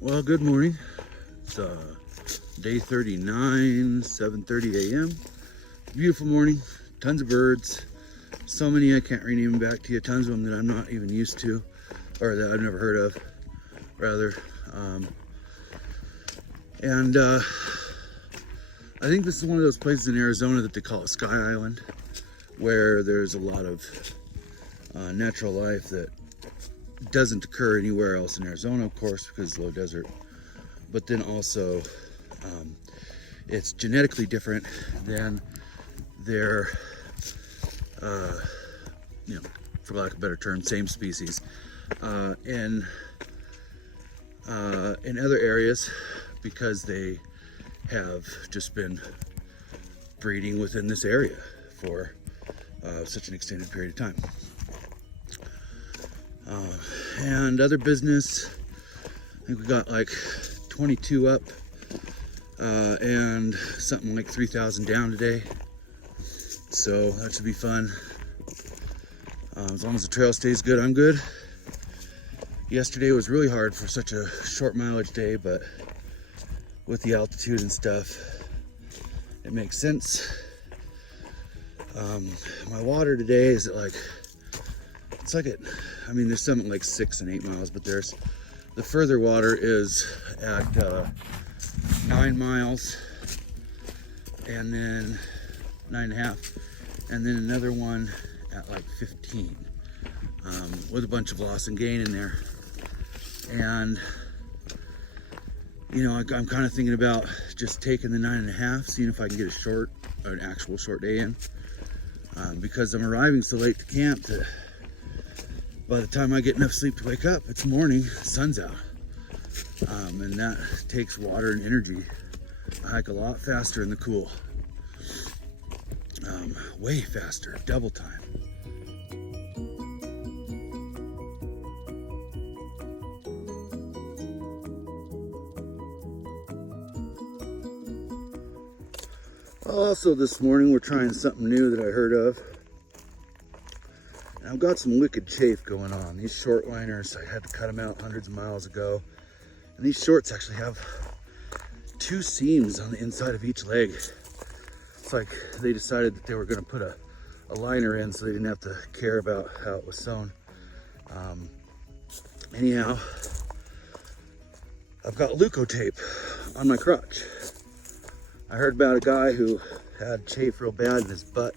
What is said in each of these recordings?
Well, good morning. It's day 39, 7:30 a.m. Beautiful morning. Tons of birds. So many I can't rename them back to you. Tons of them that I'm not even used to, or that I've never heard of, rather. And I think this is one of those places in Arizona that they call a Sky Island, where there's a lot of natural life that doesn't occur anywhere else in Arizona, of course, because it's low desert. But then also, it's genetically different than their, for lack of a better term, same species in other areas, because they have just been breeding within this area for such an extended period of time. And other business, I think we got like 22 up and something like 3,000 down today. So that should be fun. As long as the trail stays good, I'm good. Yesterday was really hard for such a short mileage day, but with the altitude and stuff, it makes sense. My water today is at like, it's like there's something like 6 and 8 miles, but the further water is at 9 miles, and then 9.5, and then another one at like 15, with a bunch of loss and gain in there. And I'm kind of thinking about just taking the 9.5, seeing if I can get an actual short day in, because I'm arriving so late to camp that by the time I get enough sleep to wake up, it's morning, sun's out. And that takes water and energy. I hike a lot faster in the cool. Way faster, double time. Also this morning, we're trying something new that I heard of. I've got some wicked chafe going on. These short liners, I had to cut them out hundreds of miles ago. And these shorts actually have 2 seams on the inside of each leg. It's like they decided that they were gonna put a liner in so they didn't have to care about how it was sewn. Anyhow, I've got Leuco tape on my crotch. I heard about a guy who had chafe real bad in his butt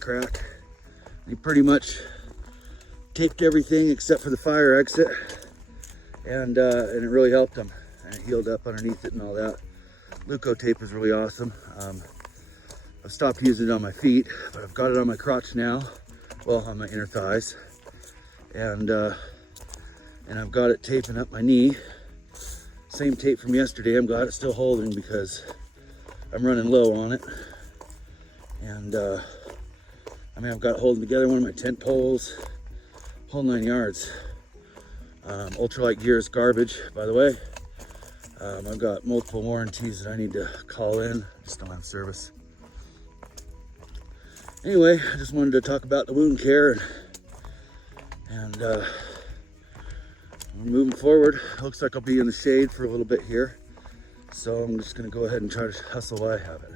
crack. He pretty much taped everything except for the fire exit, and it really helped him, and it healed up underneath it and all that. Leuco tape is really awesome. I've stopped using it on my feet, but I've got it on my crotch now, well, on my inner thighs, and I've got it taping up my knee. Same tape from yesterday. I'm glad it's still holding because I'm running low on it, and I've got it holding together one of my tent poles, whole 9 yards. Ultralight gear is garbage, by the way. I've got multiple warranties that I need to call in. Just don't have service. Anyway, I just wanted to talk about the wound care, and we're moving forward. Looks like I'll be in the shade for a little bit here, so I'm just gonna go ahead and try to hustle while I have it.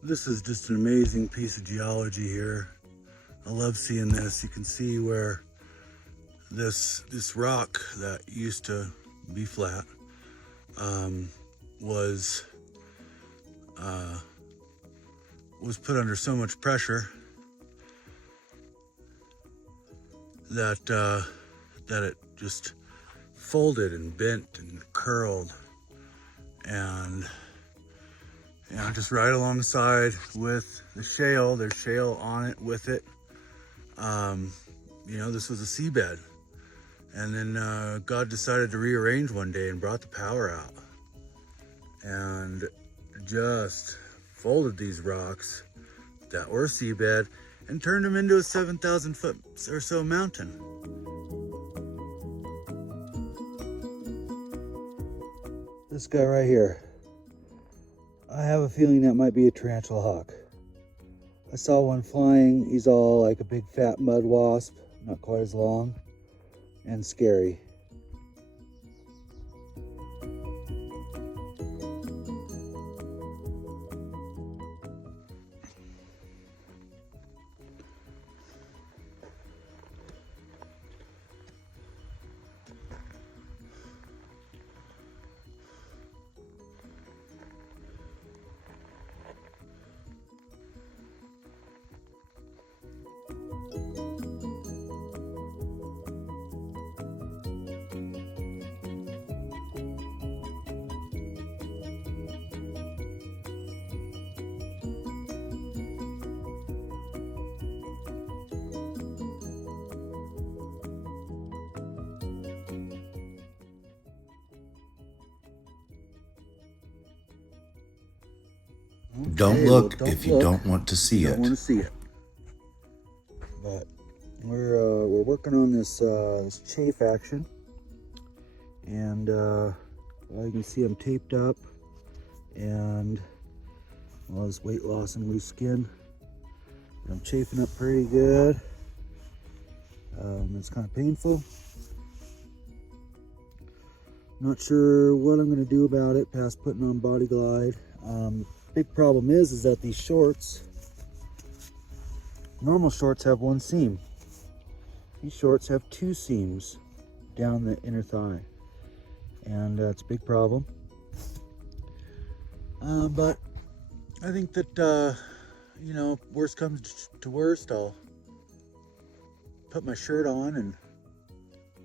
This is just an amazing piece of geology here. I love seeing this. You can see where this rock that used to be flat was put under so much pressure that it just folded and bent and curled, and Yeah, just right alongside with the shale. There's shale on it with it. You know, this was a seabed. And then God decided to rearrange one day and brought the power out. And just folded these rocks that were seabed and turned them into a 7,000 foot or so mountain. This guy right here, I have a feeling that might be a tarantula hawk. I saw one flying. He's all like a big fat mud wasp, not quite as long, and scary. Don't look if you don't want to see it. Don't want to see it. But we're working on this this chafe action, and well, you can see I'm taped up, and all this weight loss and loose skin. But I'm chafing up pretty good. It's kind of painful. Not sure what I'm going to do about it past putting on Body Glide. Big problem is that these shorts, normal shorts have one seam. These shorts have two seams down the inner thigh, and it's a big problem. But I think that you know, worst comes to worst, I'll put my shirt on and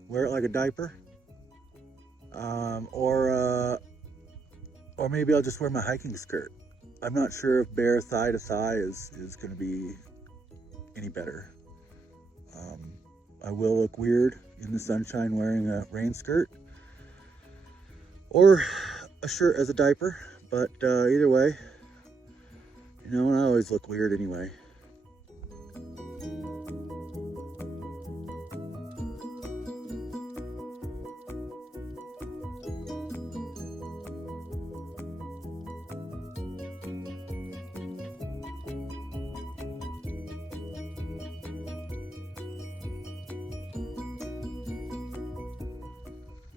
wear it like a diaper, or maybe I'll just wear my hiking skirt. I'm not sure if bare thigh to thigh is going to be any better. I will look weird in the sunshine wearing a rain skirt or a shirt as a diaper, but either way, you know, I always look weird anyway.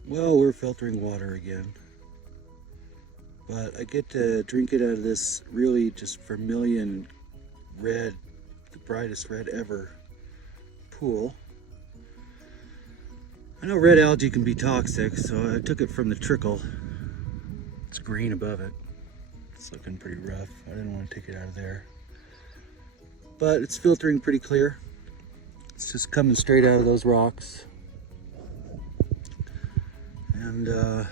Well, we're filtering water again, but I get to drink it out of this really just vermilion red, the brightest red ever pool. I know red algae can be toxic, so I took it from the trickle. It's green above it. It's looking pretty rough. I didn't want to take it out of there, but it's filtering pretty clear. It's just coming straight out of those rocks. And I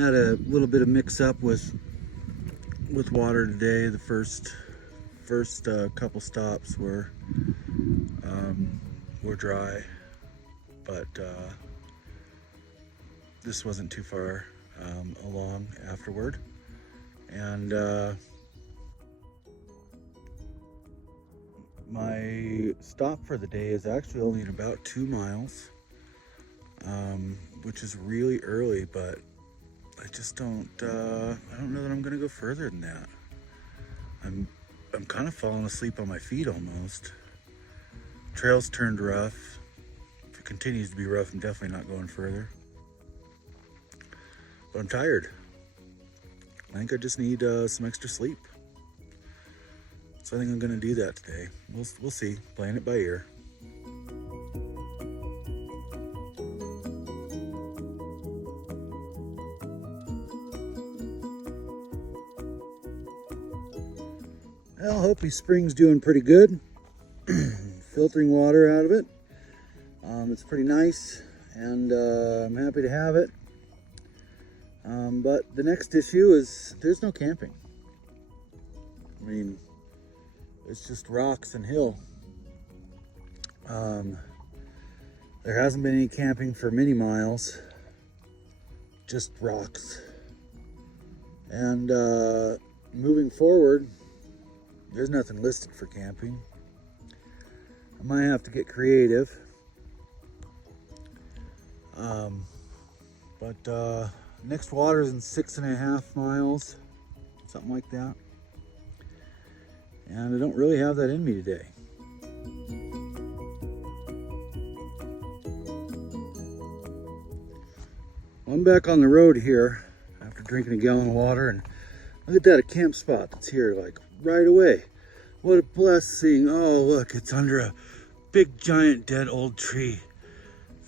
had a little bit of mix up with water today. The first couple stops were dry, but this wasn't too far along afterward. And my stop for the day is actually only in about 2 miles. Which is really early, but I just don't know that I'm gonna go further than that. I'm kind of falling asleep on my feet almost. Trail's turned rough. If it continues to be rough, I'm definitely not going further. But I'm tired. I think I just need some extra sleep. So I think I'm gonna do that today. We'll see. Playing it by ear. Well, Hopi Spring's doing pretty good. Filtering water out of it. It's pretty nice, and I'm happy to have it. But the next issue is there's no camping. I mean, it's just rocks and hill. There hasn't been any camping for many miles, just rocks. And moving forward, there's nothing listed for camping. I might have to get creative. But next water is in 6.5 miles, something like that. And I don't really have that in me today. I'm back on the road here after drinking a gallon of water, and look at that, a camp spot that's here like right away. What a blessing. Oh, look, it's under a big giant dead old tree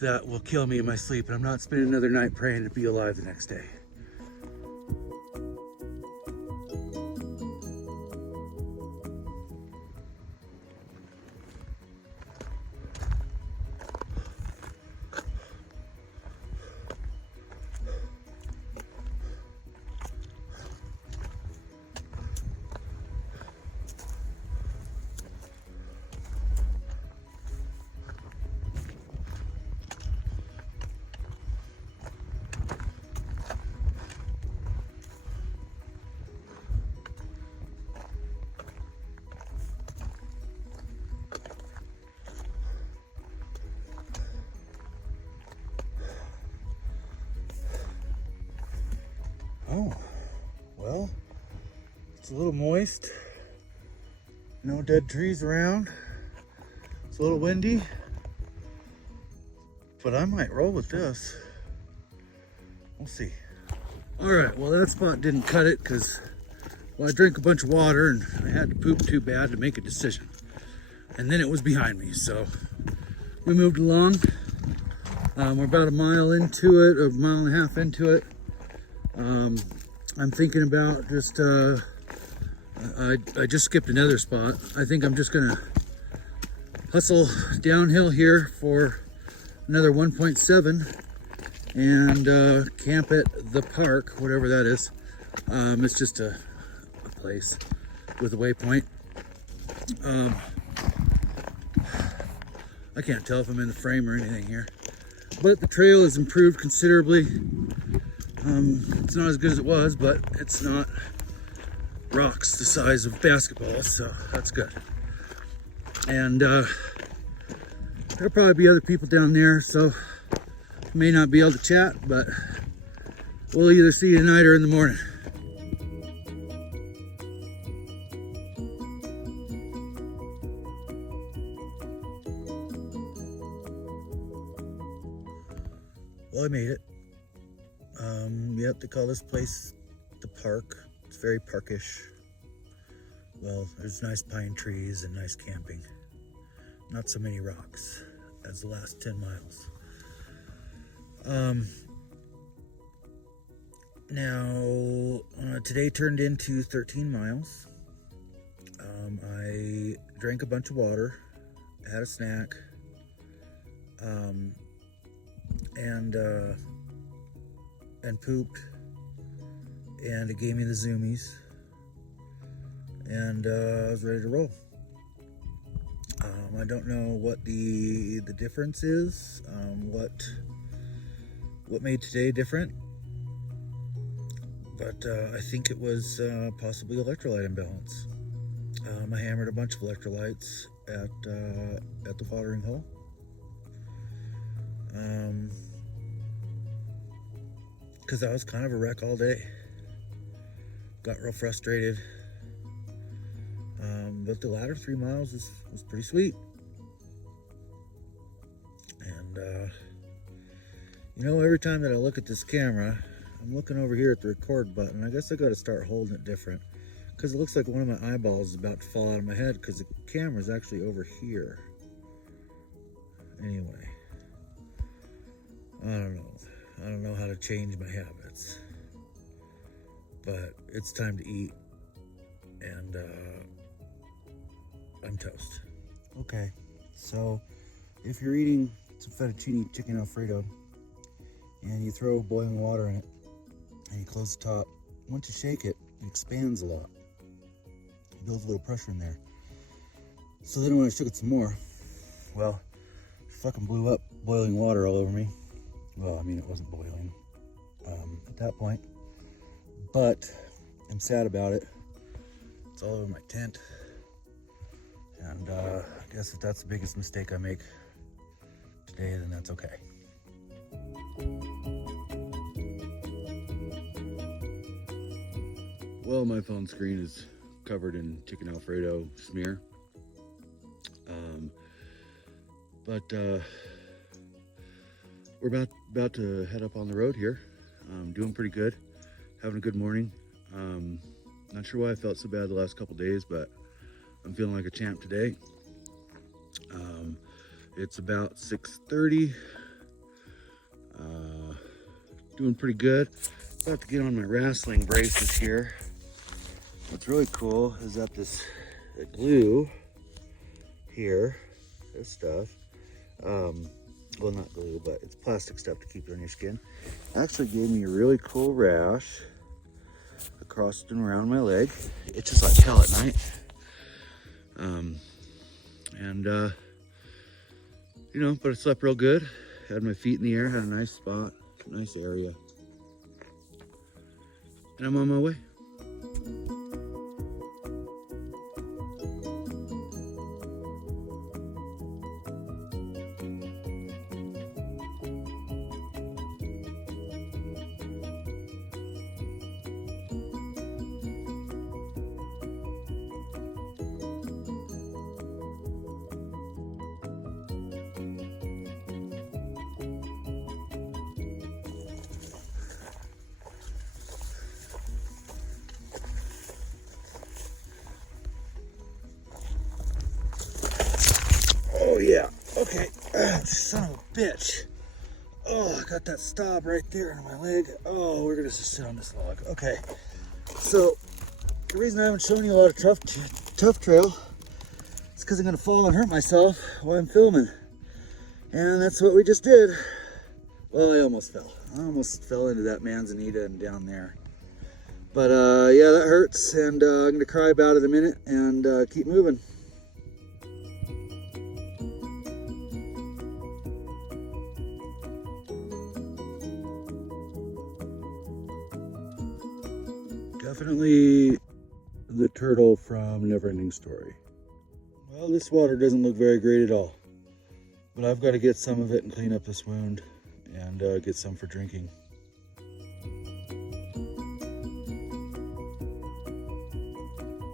that will kill me in my sleep, and I'm not spending another night praying to be alive the next day. Oh, well, it's a little moist. No dead trees around. It's a little windy, but I might roll with this. We'll see. All right, well, that spot didn't cut it because, well, I drank a bunch of water and I had to poop too bad to make a decision. And then it was behind me, so we moved along. We're about a mile into it, or a mile and a half into it. I'm thinking about just, I just skipped another spot. I think I'm just gonna hustle downhill here for another 1.7 and camp at the park, whatever that is. It's just a place with a waypoint. I can't tell if I'm in the frame or anything here, but the trail has improved considerably. It's not as good as it was, but it's not rocks the size of basketballs, so that's good. And there'll probably be other people down there, so may not be able to chat, but we'll either see you tonight or in the morning. Well, I made it. Yep, they call this place the park. It's very parkish. Well, there's nice pine trees and nice camping. Not so many rocks as the last 10 miles. Now, today turned into 13 miles. I drank a bunch of water, had a snack, and pooped, and it gave me the zoomies, and I was ready to roll. I don't know what the difference is, what made today different, but I think it was possibly electrolyte imbalance. I hammered a bunch of electrolytes at the watering hole. Because I was kind of a wreck all day. Got real frustrated. But the latter 3 miles was pretty sweet. And, every time that I look at this camera, I'm looking over here at the record button. I guess I got to start holding it different. Because it looks like one of my eyeballs is about to fall out of my head because the camera's actually over here. Anyway. I don't know how to change my habits, but it's time to eat, and I'm toast. Okay, so if you're eating some fettuccine chicken Alfredo and you throw boiling water in it close the top. Once you shake it, it expands a lot. It builds a little pressure in there. So then when I shook it some more, well, it fucking blew up boiling water all over me. Well, I mean, it wasn't boiling at that point, but I'm sad about it. It's all over my tent. And I guess if that's the biggest mistake I make today, then that's okay. Well, my phone screen is covered in chicken Alfredo smear. But we're about to head up on the road here. Doing pretty good, having a good morning. Not sure why I felt so bad the last couple days, but I'm feeling like a champ today. It's about 6:30. Doing pretty good. About to get on my wrestling braces here. What's really cool is that this glue here, this stuff, well, not glue, but it's plastic stuff to keep it on your skin, actually gave me a really cool rash across and around my leg. It itches like hell at night. You know, but I slept real good. Had my feet in the air, had a nice spot, nice area. And I'm on my way. Oh yeah, okay. Son of a bitch. Oh, I got that stop right there on my leg. Oh, we're gonna just sit on this log. Okay, so the reason I haven't shown you a lot of tough trail is because I'm gonna fall and hurt myself while I'm filming. And that's what we just did. Well, I almost fell. I almost fell into that manzanita and down there. But yeah, that hurts, and I'm gonna cry about it a minute and keep moving. Definitely the turtle from Neverending Story. Well, this water doesn't look very great at all, but I've got to get some of it and clean up this wound and get some for drinking.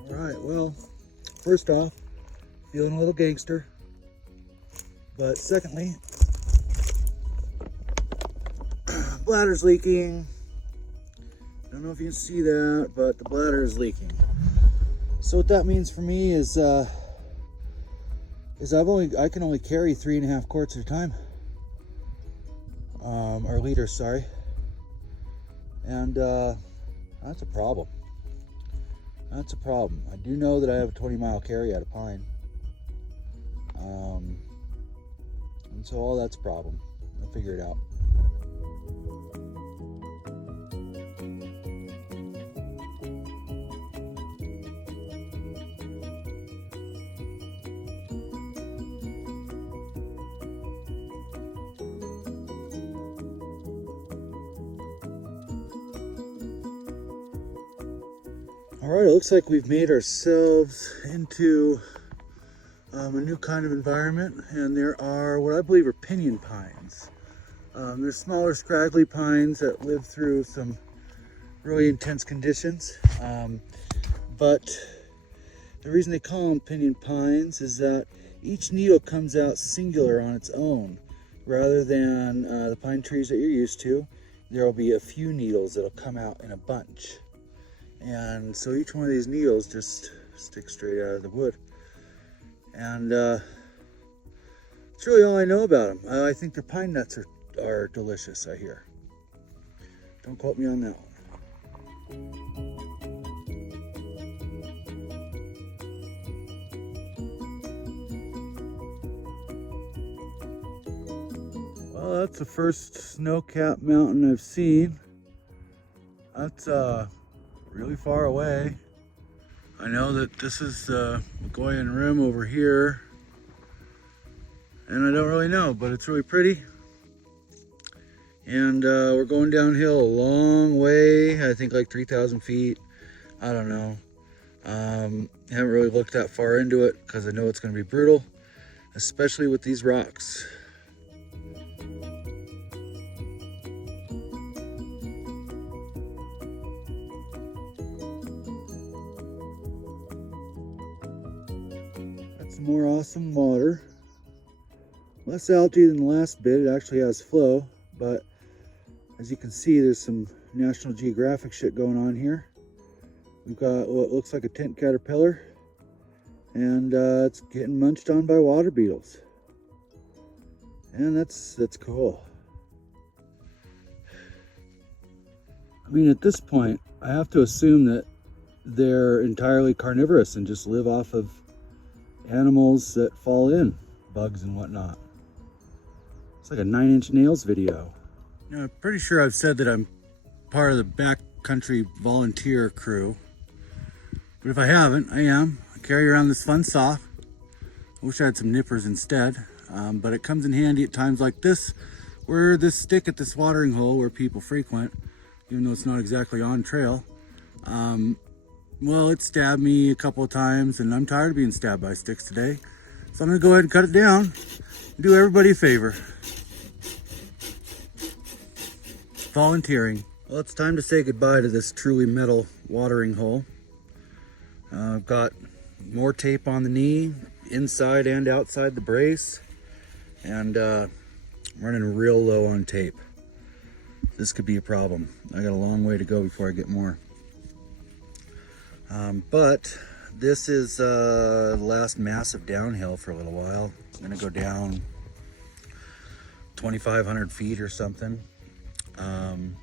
All right, well, first off, feeling a little gangster, but secondly, bladder's leaking. I don't know if you can see that, but the bladder is leaking. So what that means for me is I can only carry 3.5 quarts at a time, or liters, sorry, and that's a problem. That's a problem. I do know that I have a 20-mile carry out of Pine, and so all that's a problem. I'll figure it out. All right, it looks like we've made ourselves into a new kind of environment, and there are what I believe are pinyon pines. They're smaller, scraggly pines that live through some really intense conditions, but the reason they call them pinyon pines is that each needle comes out singular on its own, rather than the pine trees that you're used to. There will be a few needles that'll come out in a bunch. And so each one of these needles just sticks straight out of the wood. And that's really all I know about them. I think their pine nuts are delicious, I hear. Don't quote me on that one. Well, that's the first snow-capped mountain I've seen. That's really far away. I know that this is the Magoyan Rim over here, and I don't really know, but it's really pretty. And we're going downhill a long way, I think like 3,000 feet. I don't know. Haven't really looked that far into it because I know it's going to be brutal, especially with these rocks. Some more awesome water. Less algae than the last bit. It actually has flow, but as you can see, there's some National Geographic shit going on here. We've got what looks like a tent caterpillar, and it's getting munched on by water beetles, and that's cool. I mean, at this point, I have to assume that they're entirely carnivorous and just live off of animals that fall in, bugs and whatnot. It's like a 9 Inch Nails video. You know, I'm pretty sure I've said that I'm part of the backcountry volunteer crew, but if I haven't, I am. I carry around this fun saw. I wish I had some nippers instead, but it comes in handy at times like this, where this stick at this watering hole where people frequent, even though it's not exactly on trail, well, it stabbed me a couple of times, and I'm tired of being stabbed by sticks today. So I'm gonna go ahead and cut it down and do everybody a favor. Volunteering. Well, it's time to say goodbye to this truly metal watering hole. I've got more tape on the knee, inside and outside the brace, and I'm running real low on tape. This could be a problem. I got a long way to go before I get more. But this is the last massive downhill for a little while. I'm gonna go down 2,500 feet or something. And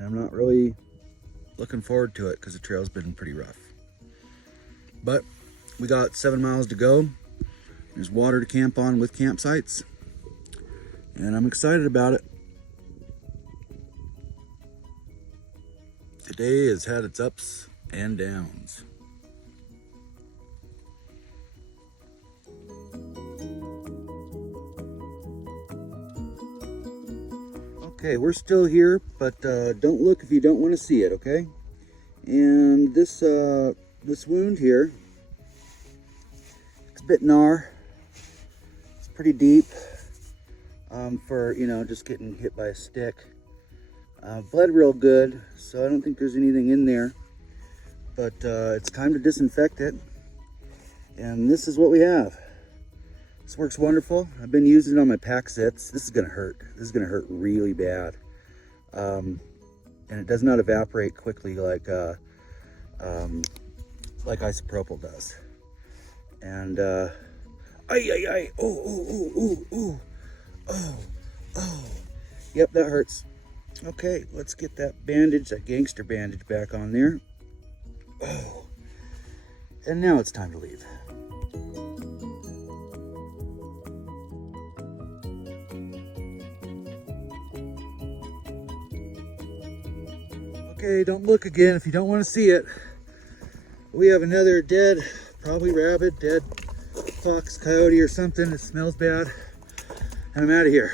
I'm not really looking forward to it because the trail's been pretty rough. But we got 7 miles to go. There's water to camp on with campsites, and I'm excited about it. Today has had its ups and downs. Okay, we're still here, but don't look if you don't want to see it, okay? And this wound here, it's a bit gnar. It's pretty deep for, you know, just getting hit by a stick. Bled real good, so I don't think there's anything in there. But it's time to disinfect it. And this is what we have. This works wonderful. I've been using it on my pack sits. This is gonna hurt. This is gonna hurt really bad. And it does not evaporate quickly like isopropyl does. And oh. Yep, that hurts. Okay, let's get that bandage, that gangster bandage back on there. Oh. And now it's time to leave. Okay, don't look again if you don't want to see it. We have another dead, probably rabbit, dead fox, coyote or something. It smells bad. And I'm out of here.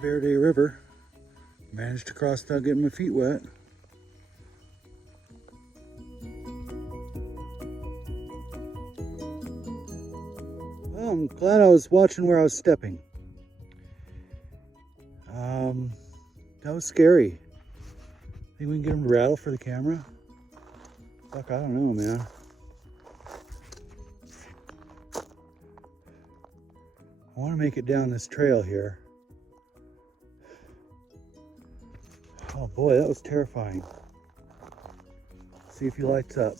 Verde River. Managed to cross without getting my feet wet. Well, I'm glad I was watching where I was stepping. That was scary. Think we can get him to rattle for the camera? Fuck, I don't know, man. I want to make it down this trail here. Oh boy, that was terrifying. See if he lights up.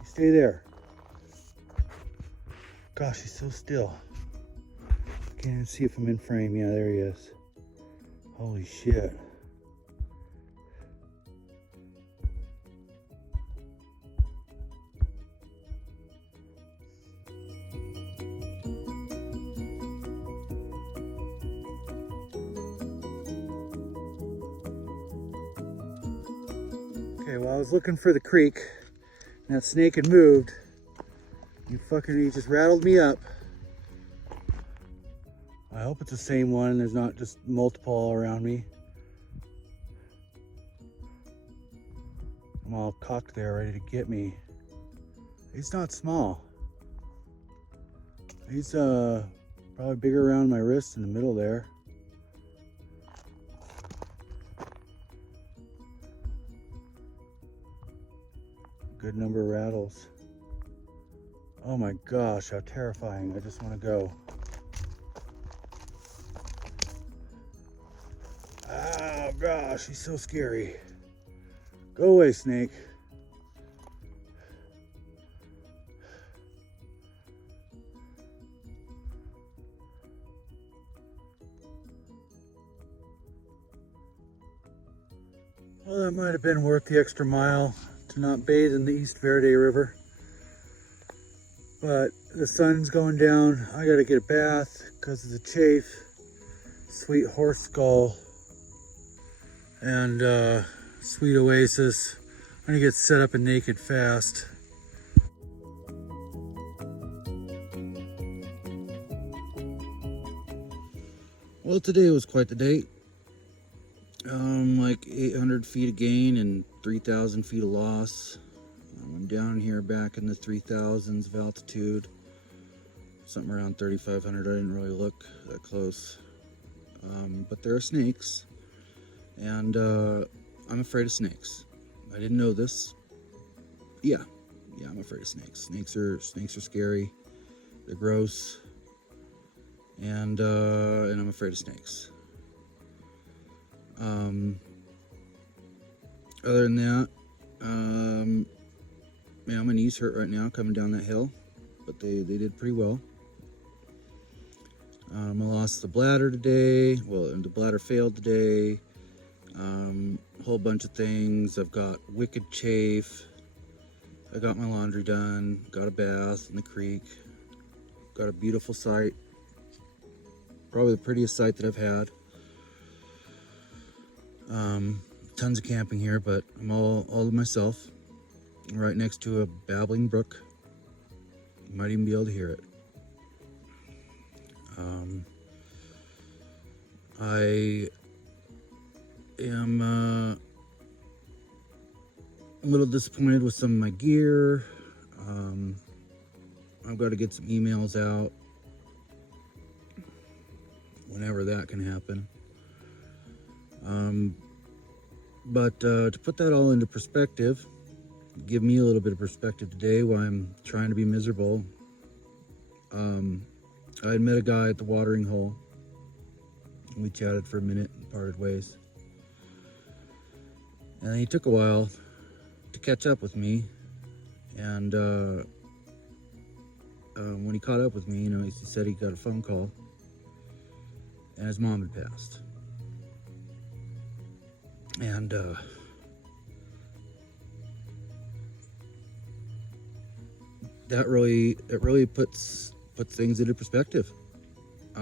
You stay there. Gosh, he's so still. Can't even see if I'm in frame. Yeah, there he is. Holy shit. Okay, well, I was looking for the creek, and that snake had moved. He just rattled me up. I hope it's the same one. There's not just multiple all around me. I'm all cocked there, ready to get me. He's not small. He's probably bigger around my wrist in the middle there. Good number of rattles. Oh my gosh, how terrifying. I just want to go. Oh gosh, he's so scary. Go away, snake. Well, that might have been worth the extra mile to not bathe in the East Verde River. But the sun's going down. I gotta get a bath because of the chafe. Sweet horse skull. And sweet oasis. I'm gonna get set up and naked fast. Well, today was quite the day. Like 800 feet of gain and 3,000 feet of loss. I'm down here back in the 3,000s of altitude. Something around 3,500. I didn't really look that close. But there are snakes. And I'm afraid of snakes. I didn't know this. Yeah, I'm afraid of snakes. Snakes are scary. They're gross. And I'm afraid of snakes. Other than that, yeah, my knees hurt right now coming down that hill, but they did pretty well. I lost the bladder today. Well, the bladder failed today. Whole bunch of things. I've got wicked chafe. I got my laundry done. Got a bath in the creek. Got a beautiful site. Probably the prettiest site that I've had. Tons of camping here, but I'm all to myself. I'm right next to a babbling brook. You might even be able to hear it. I am a little disappointed with some of my gear. I've got to get some emails out whenever that can happen. But to put that all into perspective, give me a little bit of perspective today while I'm trying to be miserable. I had met a guy at the watering hole. We chatted for a minute and parted ways. And he took a while to catch up with me. And when he caught up with me, he said he got a phone call and his mom had passed. And that really puts things into perspective. I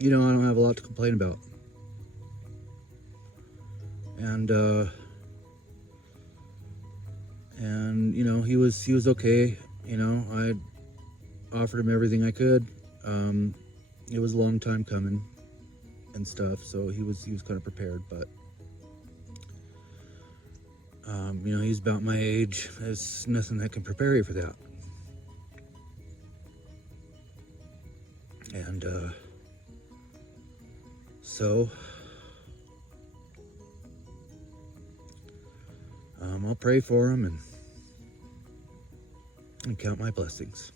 don't have a lot to complain about. And he was okay. I offered him everything I could. It was a long time coming and stuff, so he was kind of prepared, but he's about my age. There's nothing that can prepare you for that. And so I'll pray for him and count my blessings.